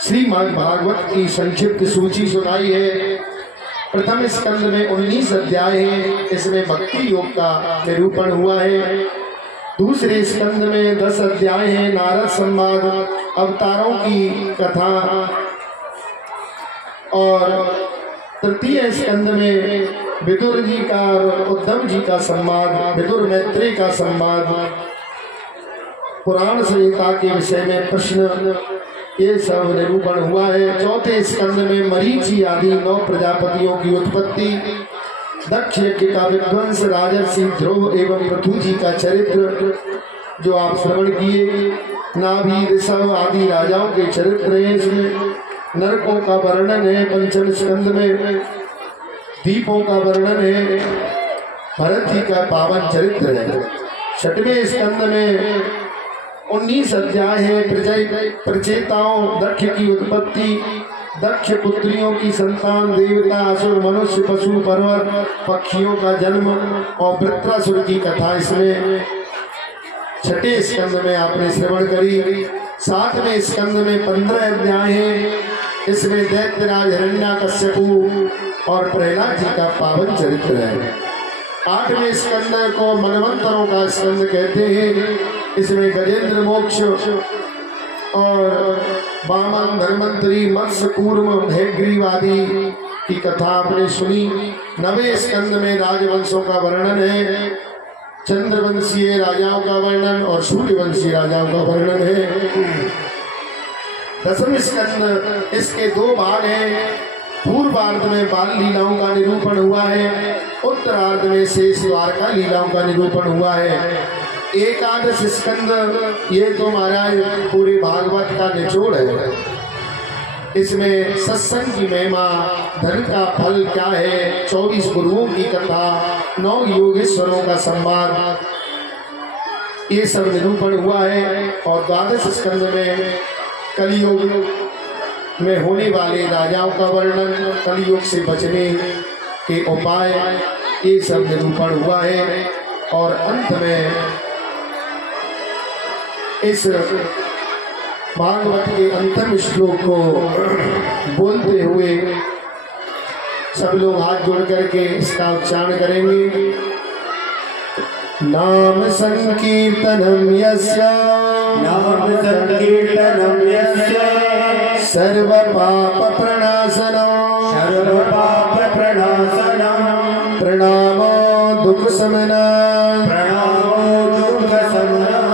श्रीमद् भागवत की संक्षिप्त सूची सुनाई है। प्रथम स्कंद में 19 अध्याय है, इसमें भक्ति योग का निरूपण हुआ है। दूसरे स्कंद में 10 अध्याय है, नारद संवाद, अवतारों की कथा। और तृतीय स्कंद में विदुर जी का और उद्धव जी का संवाद, विदुर मैत्रेय का संवाद, पुराण संहिता के विषय में प्रश्न, ये सब निरूपण हुआ है। चौथे स्कंद में मरीचि आदि 9 प्रजापतियों की उत्पत्ति, दक्ष यज्ञ का विध्वंस, राजर्षि ध्रुव एवं पृथु जी का चरित्र जो आप श्रवण किए, नाभि ऋषभ आदि राजाओं के चरित्र हैं। इसमें नरकों का वर्णन है। पंचम स्कंद में दीपों का वर्णन है, भरत जी का पावन चरित्र है। छठवें स्कंद में 19 अध्याय है, प्रचेताओं, दक्ष की उत्पत्ति, दक्ष पुत्रियों की संतान, देवता, असुर, मनुष्य, पशु, पर्वत, पक्षियों का जन्म और वृत्रासुर की कथा इसमें छठे स्कंद में आपने श्रवण करी। 7वें स्कंद में 15 अध्याय है, इसमें दैत्यराज हिरण्याकश्यपु और प्रहलाद जी का पावन चरित्र है। 8वें स्कंद को मनवंतरों का स्कंद कहते हैं, इसमें गजेंद्र मोक्ष और वामन, धर्मंतरी, मत्स्य, कूर्म, हैग्रीवादी की कथा आपने सुनी। 9वें स्कंद में राजवंशों का वर्णन है, चंद्रवंशीय राजाओं का वर्णन और सूर्यवंशी राजाओं का वर्णन है। 10वें स्कंद, इसके 2 भाग हैं। पूर्वार्ध में बाल लीलाओं का निरूपण हुआ है, उत्तरार्ध में शेष द्वारका लीलाओं का निरूपण हुआ है। एकादश स्कंद ये तो महाराज पूरे भागवत का निचोड़ है। इसमें सत्संग की महिमा, धन का फल क्या है, 24 गुरुओं की कथा, 9 योगेश्वरों का संवाद, ये सब निरूपण हुआ है। और 12 स्कंद में कलियुग में होने वाले राजाओं का वर्णन, कलियुग से बचने के उपाय, ये सब निरूपण हुआ है। और अंत में इस भागवत के अंतिम श्लोक को बोलते हुए सब लोग हाथ जोड़ करके इसका उच्चारण करेंगे। नाम संकीर्तनम यस्य, नाम संकीर्तनम यस्य, सर्व पाप प्रणाशनम, सर्व पाप प्रणाशनम, प्रणामो दुख शमनम, प्रणामो दुख शमनम,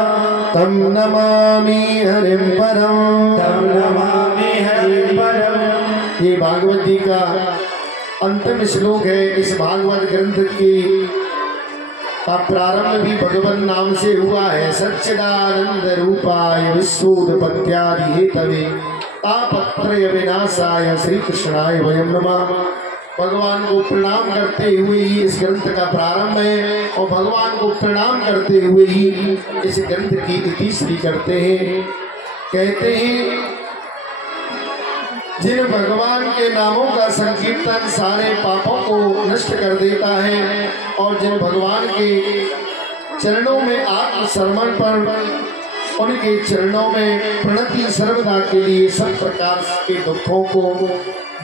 तम नमामि हरिं परम, तम नमामि हरिं परम। ये भागवत जी का अंतिम श्लोक है। इस भागवत ग्रंथ की का प्रारंभ भी भगवान नाम से हुआ है। सच्चिदानंद रूपाय विश्वोत्पत्त्यादि हेतवे तापत्रय विनाशाय श्री कृष्णाय वयं नमः। भगवान को प्रणाम करते हुए ही इस ग्रंथ का प्रारंभ है और भगवान को प्रणाम करते हुए ही इस ग्रंथ की इतिश्री करते हैं। कहते हैं जिन भगवान के नामों का संकीर्तन सारे पापों को नष्ट कर देता है और जिन भगवान के चरणों में आत्मसमर्पण पर उनके चरणों में प्रणति सर्वदा के लिए सब प्रकार के दुखों को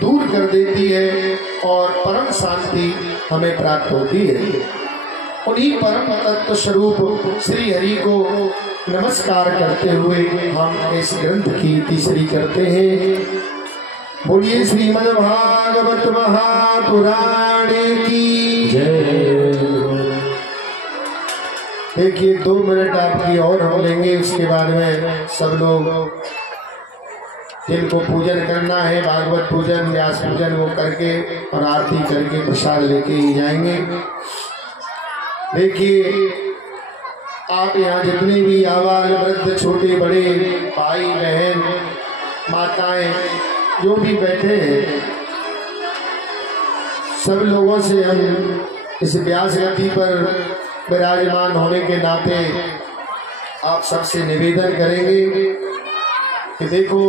दूर कर देती है और परम शांति हमें प्राप्त होती है। उन्हीं परम तत्व स्वरूप श्री हरि को नमस्कार करते हुए हम इस ग्रंथ की तीसरी करते हैं। बोलिए श्रीमद् भागवत महापुराण की जय। देखिए 2 मिनट आपकी और हम लेंगे, उसके बाद में सब लोग जिनको पूजन करना है, भागवत पूजन व्यास पूजन वो करके और आरती करके प्रसाद लेके ही जाएंगे। देखिए आप यहाँ जितने भी आबाल वृद्ध छोटे बड़े भाई बहन माताएं जो भी बैठे हैं, सब लोगों से हम इस व्यास गति पर विराजमान होने के नाते आप सबसे निवेदन करेंगे कि देखो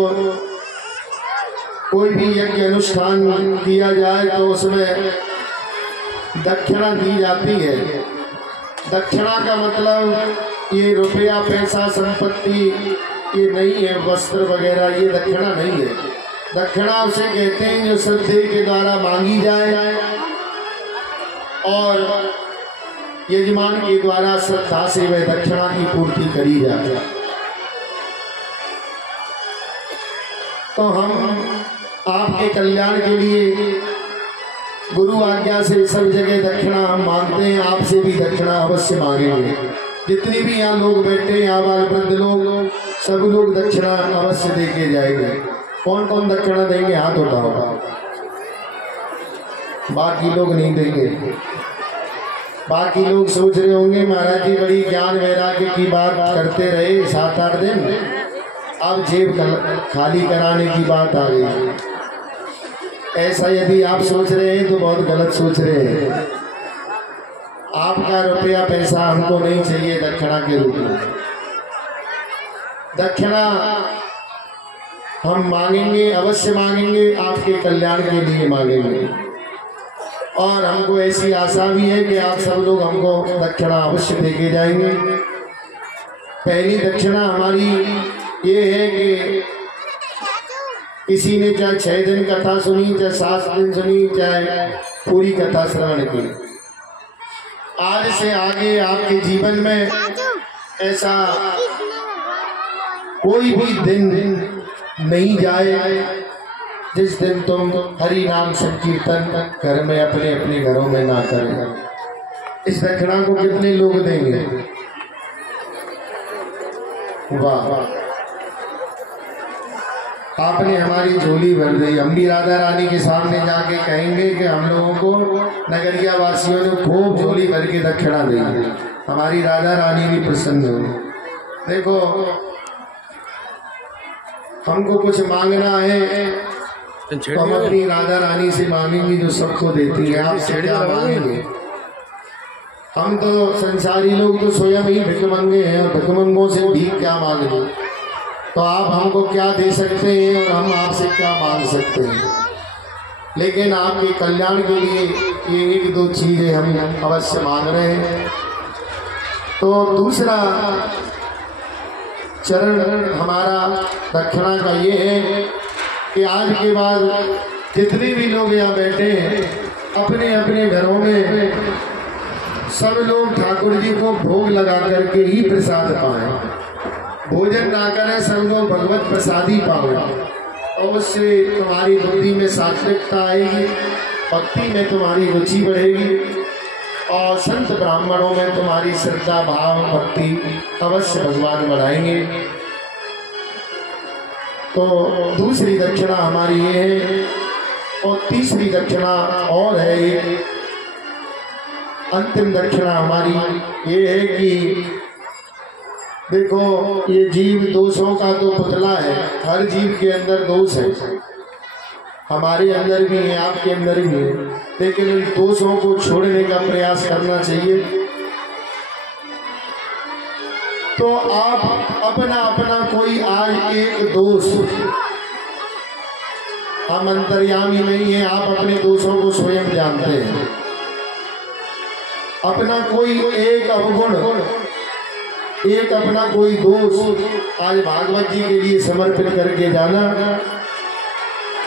कोई भी यज्ञ अनुष्ठान किया जाए तो उसमें दक्षिणा दी जाती है। दक्षिणा का मतलब ये रुपया पैसा संपत्ति ये नहीं है, वस्त्र वगैरह ये दक्षिणा नहीं है। दक्षिणा उसे कहते हैं जो श्रद्धे के द्वारा मांगी जाए और यजमान के द्वारा श्रद्धा से वह दक्षिणा की पूर्ति करी जाए। तो हम आपके कल्याण के लिए गुरु आज्ञा से सब जगह दक्षिणा हम मांगते हैं, आपसे भी दक्षिणा अवश्य मांगेंगे। जितने भी यहाँ लोग बैठे हैं, आबाल वृद्ध लोग, सब लोग दक्षिणा अवश्य दे के जाएंगे। कौन कौन दक्षिणा देंगे हाथ उठाओ। बाकी लोग नहीं देंगे। बाकी लोग सोच रहे होंगे महाराज जी बड़ी ज्ञान वैराग्य की बात करते रहे 7-8 दिन, अब जेब खाली कराने की बात आ गई। ऐसा यदि आप सोच रहे हैं तो बहुत गलत सोच रहे हैं। आपका रुपया पैसा हमको नहीं चाहिए दक्षिणा के रूप में। दक्षिणा हम मांगेंगे, अवश्य मांगेंगे, आपके कल्याण के लिए मांगेंगे। और हमको ऐसी आशा भी है कि आप सब लोग हमको दक्षिणा अवश्य देके जाएंगे। पहली दक्षिणा हमारी ये है कि किसी ने चाहे 6 दिन कथा सुनी, चाहे 7 दिन सुनी, चाहे पूरी कथा श्रवण की, आज से आगे आपके जीवन में ऐसा कोई भी दिन नहीं जाए जिस दिन तुम हरि नाम संकीर्तन घर में अपने अपने घरों में ना करें। इस दक्षिणा को कितने लोग देंगे? वाह, आपने हमारी झोली भर दी। हम भी राधा रानी के सामने जाके कहेंगे कि हम लोगों को नगरिया वासियों ने खूब झोली भर के दक्षिणा दी। हमारी राधा रानी भी प्रसन्न हो। देखो हमको कुछ मांगना है तो हम अपनी राधा रानी से मांगेंगे जो सबको देती है। आपसे क्या मांगेंगे? हम तो संसारी लोग तो स्वयं ही भिखमंगे हैं और भिखमंगों से भीख क्या मांगेंगे। तो आप हमको क्या दे सकते हैं और हम आपसे क्या मांग सकते हैं? लेकिन आपके कल्याण के लिए ये 1-2 चीजें हम अवश्य मांग रहे हैं। तो दूसरा चरण हमारा दक्षिणा का ये है कि आज के बाद जितने भी लोग यहाँ बैठे हैं अपने अपने घरों में सब लोग ठाकुर जी को भोग लगा करके ही प्रसाद पाए, भोजन ना करें, सब लोग भगवत प्रसादी पाए। और उससे तुम्हारी बुद्धि में सात्विकता आएगी, भक्ति में तुम्हारी रुचि बढ़ेगी और संत ब्राह्मणों में तुम्हारी श्रद्धा भाव भक्ति अवश्य भगवान बढ़ाएंगे। तो दूसरी दक्षिणा हमारी ये है। और तीसरी दक्षिणा और है, अंतिम दक्षिणा हमारी ये है कि देखो ये जीव दोषों का तो पुतला है, हर जीव के अंदर दोष है, हमारे अंदर भी है, आपके अंदर भी है, लेकिन इन दोषों को छोड़ने का प्रयास करना चाहिए। तो आप अपना अपना कोई आज एक दोष, हम अंतर्यामी नहीं है, आप अपने दोषों को स्वयं जानते हैं, अपना कोई एक अवगुण, एक अपना कोई दोष आज भागवत जी के लिए समर्पित करके जाना।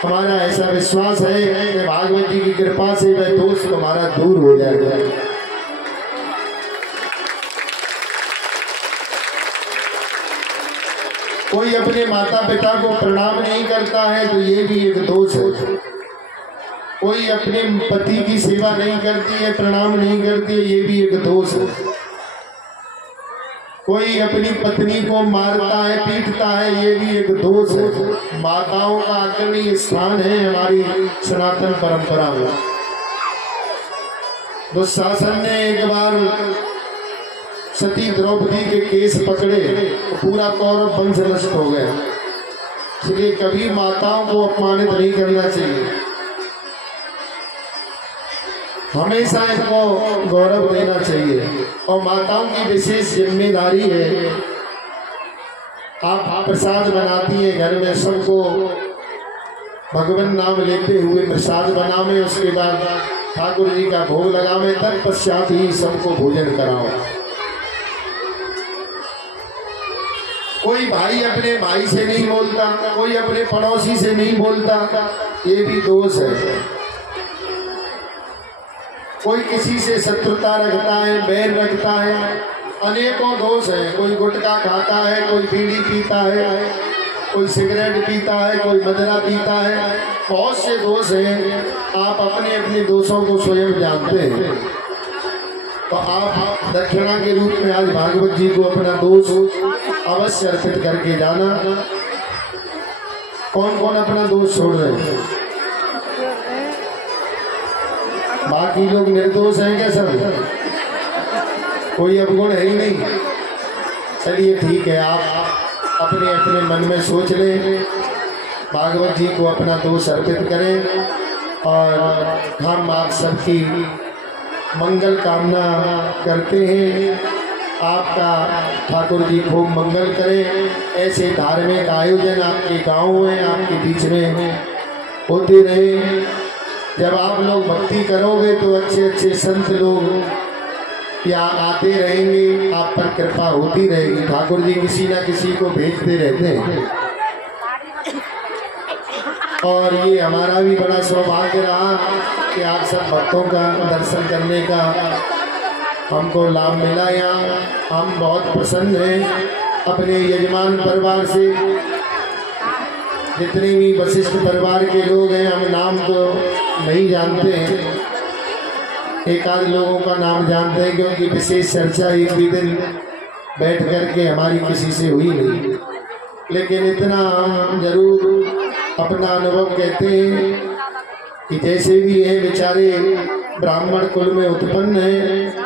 हमारा ऐसा विश्वास है कि भागवत जी की कृपा से वह दोष तुम्हारा दूर हो जाएगा। कोई अपने माता पिता को प्रणाम नहीं करता है तो ये भी एक दोष है। कोई अपने पति की सेवा नहीं करती है, प्रणाम नहीं करती है, ये भी एक दोष है। कोई अपनी पत्नी को मारता है, पीटता है, ये भी एक दोष है। माताओं का अग्रणी स्थान है हमारी सनातन परंपरा में। दुशासन ने एक बार सती द्रौपदी के केस पकड़े, पूरा कौरव वंश नष्ट हो गया। इसलिए कभी माताओं को अपमानित नहीं करना चाहिए, हमेशा इनको गौरव देना चाहिए। और माताओं की विशेष जिम्मेदारी है, आप प्रसाद बनाती हैं घर में, सबको भगवान नाम लेते हुए प्रसाद बनावे, उसके बाद ठाकुर जी का भोग लगावे, तत्पश्चात ही सबको भोजन कराओ। कोई भाई अपने भाई से नहीं बोलता, कोई अपने पड़ोसी से नहीं बोलता, ये भी दोष है। कोई किसी से शत्रुता रखता है, बैर रखता है, अनेकों दोष है। कोई गुटखा खाता है, कोई बीड़ी पीता है, कोई सिगरेट पीता है, कोई मदरा पीता है, बहुत से दोष हैं। आप अपने अपने दोषों को स्वयं जानते हैं। तो आप दक्षिणा के रूप में आज भागवत जी को अपना दोष अवश्य अर्पित करके जाना। कौन कौन अपना दोष छोड़ रहे हैं? बाकी लोग निर्दोष हैं क्या सब? कोई अवगुण है ही नहीं? चलिए ठीक है, आप अपने अपने मन में सोच लें, भागवत जी को अपना दोष अर्पित करें और हम आप सबकी मंगल कामना करते हैं। आपका ठाकुर जी खूब मंगल करें। ऐसे धार्मिक आयोजन आपके गाँव में, आपके बीच में होते रहे। जब आप लोग भक्ति करोगे तो अच्छे अच्छे संत लोग यहाँ आते रहेंगे, आप पर कृपा होती रहेगी। ठाकुर जी किसी न किसी को भेजते रहते हैं और ये हमारा भी बड़ा सौभाग्य रहा कि आप सब भक्तों का दर्शन करने का हमको लाभ मिला। यहाँ हम बहुत प्रसन्न हैं अपने यजमान परिवार से। जितने भी वशिष्ठ परिवार के लोग हैं, हम नाम तो नहीं जानते हैं, एक आध लोगों का नाम जानते हैं क्योंकि विशेष चर्चा एक भी दिन बैठ करके हमारी किसी से हुई नहीं। लेकिन इतना हम जरूर अपना अनुभव कहते हैं कि जैसे भी है बेचारे ब्राह्मण कुल में उत्पन्न हैं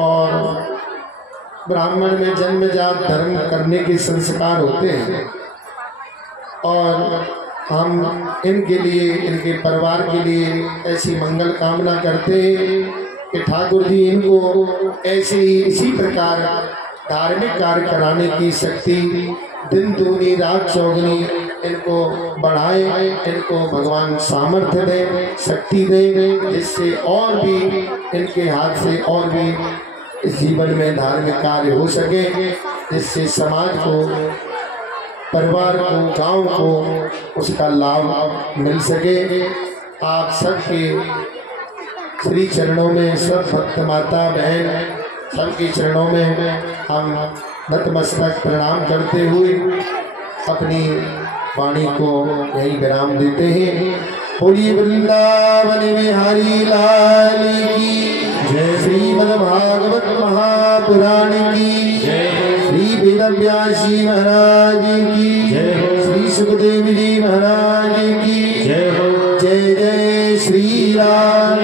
और ब्राह्मण में जन्मजात धर्म करने के संस्कार होते हैं और हम इनके लिए, इनके परिवार के लिए ऐसी मंगल कामना करते हैं कि ठाकुर जी इनको ऐसे ही इसी प्रकार धार्मिक कार्य कराने की शक्ति दिन दूनी रात चौगुनी इनको बढ़ाए, इनको भगवान सामर्थ्य दे, शक्ति दे, जिससे और भी इनके हाथ से और भी इस जीवन में धार्मिक कार्य हो सके, जिससे समाज को परिवार को, गांव को उसका लाभ मिल सके। आप सबके श्री चरणों में, सब भक्त माता बहन सबके चरणों में हम नतमस्तक प्रणाम करते हुए अपनी वाणी को यही विराम देते हैं। बोलिए वृंदावन बिहारी लाल की जय। श्रीमद् भागवत महापुराण की जय। श्री वेदव्यासी महाराज की जय। श्री सुखदेव जी महाराज की जय। जय जय श्री राम।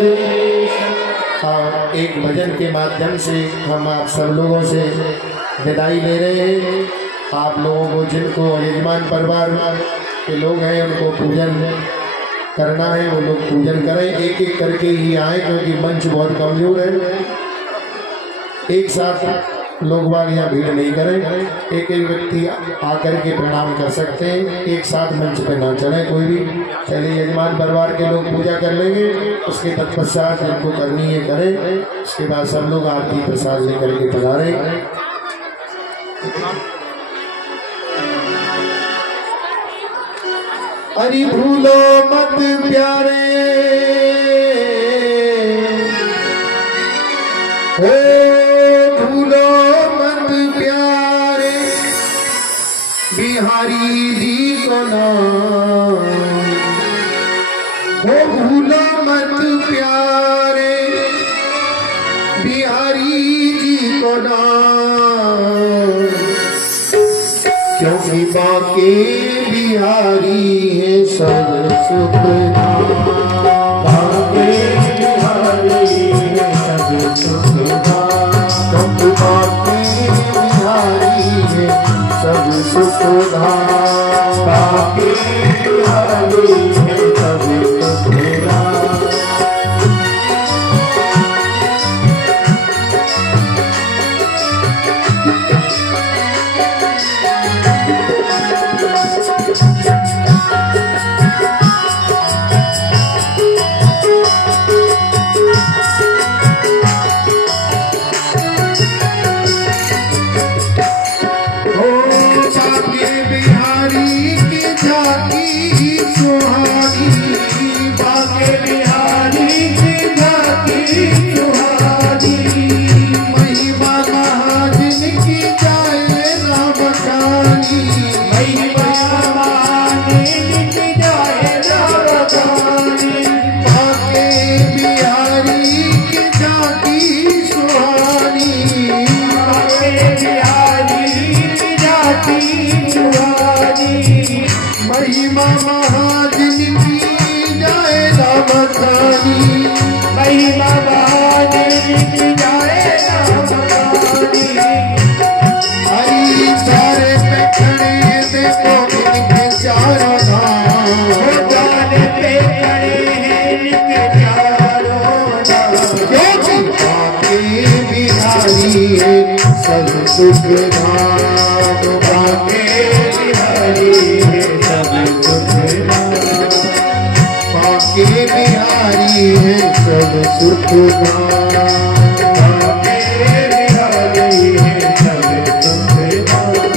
एक भजन के माध्यम से हम आप सब लोगों से विदाई ले रहे हैं। आप लोगों को, जिनको यजमान परिवार के लोग हैं, उनको पूजन करना है, वो लोग पूजन करें। एक एक करके ही आए, क्योंकि मंच बहुत कमजोर है। एक साथ लोग बाग यहाँ भीड़ नहीं करें। एक एक व्यक्ति आकर के प्रणाम कर सकते हैं। एक साथ मंच पे ना चले कोई भी। पहले यजमान परिवार के लोग पूजा कर लेंगे, उसके तत्पश्चात जिनको करनी है करें। उसके बाद सब लोग आरती प्रसाद लेकर के पधारें। अरे भूलो मत प्यारे, भूलो मत प्यारे, बिहारी जी को नाम। भूलो मत प्यारे, बिहारी जी को नाम। क्योंकि बाके बिहारी है सब सुख धाम। बाके बिहारी है सब सुख धाम। क्योंकि बाके बिहारी है सब सुख धाम। बाके बिहारी है सब सुख धाम। महिमा महाजन की जाए राम खानी। महिमा महाजन की जाए राम खानी। हरी सारे पे खड़े देखो इनके चारों धाम। जाने पे खड़े हैं इनके चारों धाम। बाके बिहारी है सब सुख धाम। बाके बिहारी है सब सुख धाम। बाके बिहारी है सब सुख धाम। बाके बिहारी है सब सुख धाम।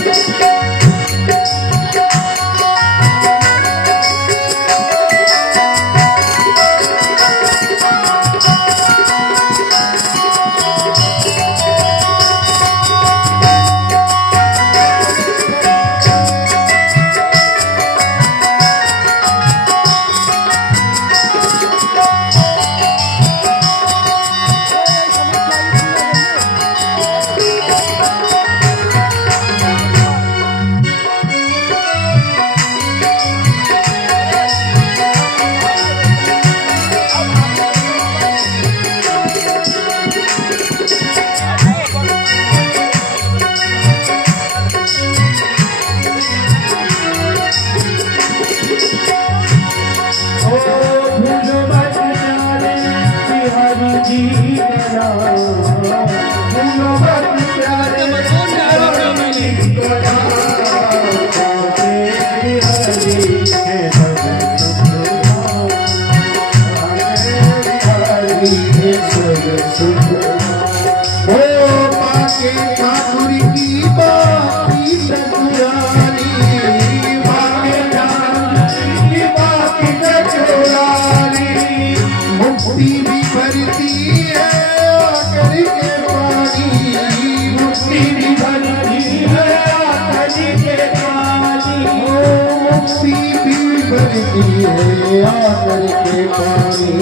भरती है आकर के पानी,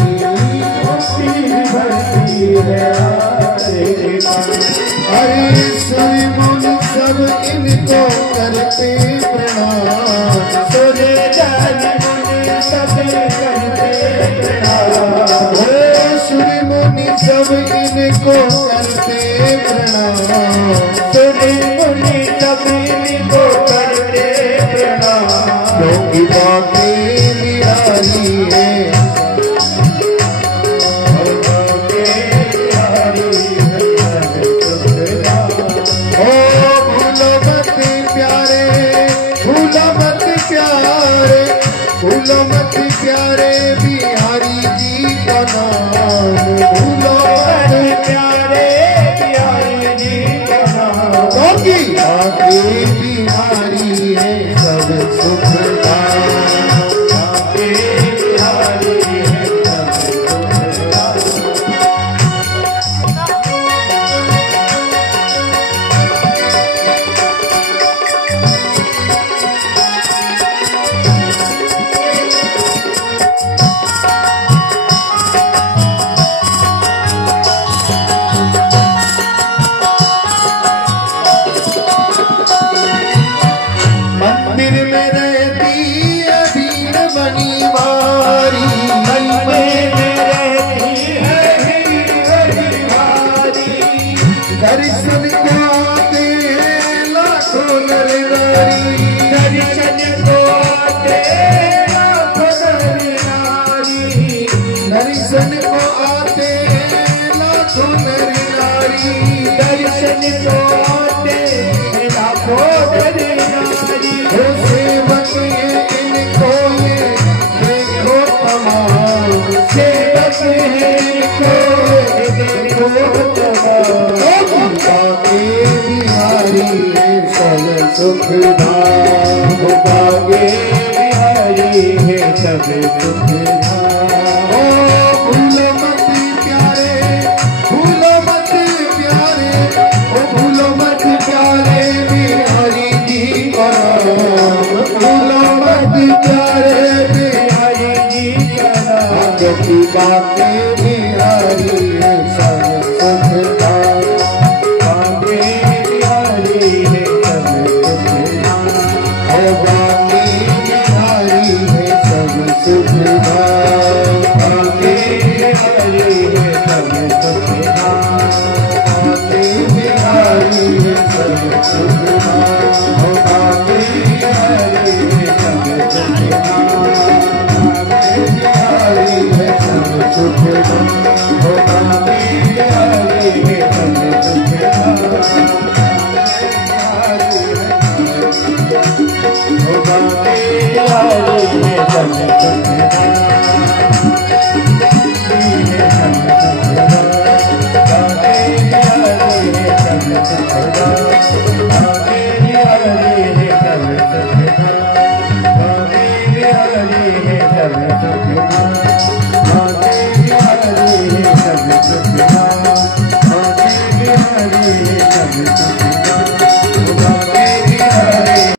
मुट्ठी भरती है आकर के पानी। अरे सूर्य मुनि सब इनको करते प्रणाम, सूर्य जल मुनि सब करते प्रणाम। सूर्य मुनि सब इनको करते प्रणाम, सूर्य मुनि सब इनको करते प्रणाम। क्योंकि बातें निराली है, भूलो मत प्यारे बिहारी जी का नाम, भूलो मत प्यारे बिहारी जी का नाम। क्योंकि आगे बिहारी है सब सुखदान, आगे बिहारी है सब सुखदान। मंदिर में रहती अधीन बनी वारी, मंदिर में रहती है भारी। दर्शन को आते हैं लाखों नर नारी, दर्शन को आते लाखों नर नारी। दर्शन को आते हैं लाखों नर नारी, दर्शन को आते लाखों नर नारी। हो सेवक ये इनको ये देखो तमाम, सेवक है इनको देखो तमाम। आगे बिहारी है सब सुखदान, आगे बिहारी है सब सुखदान।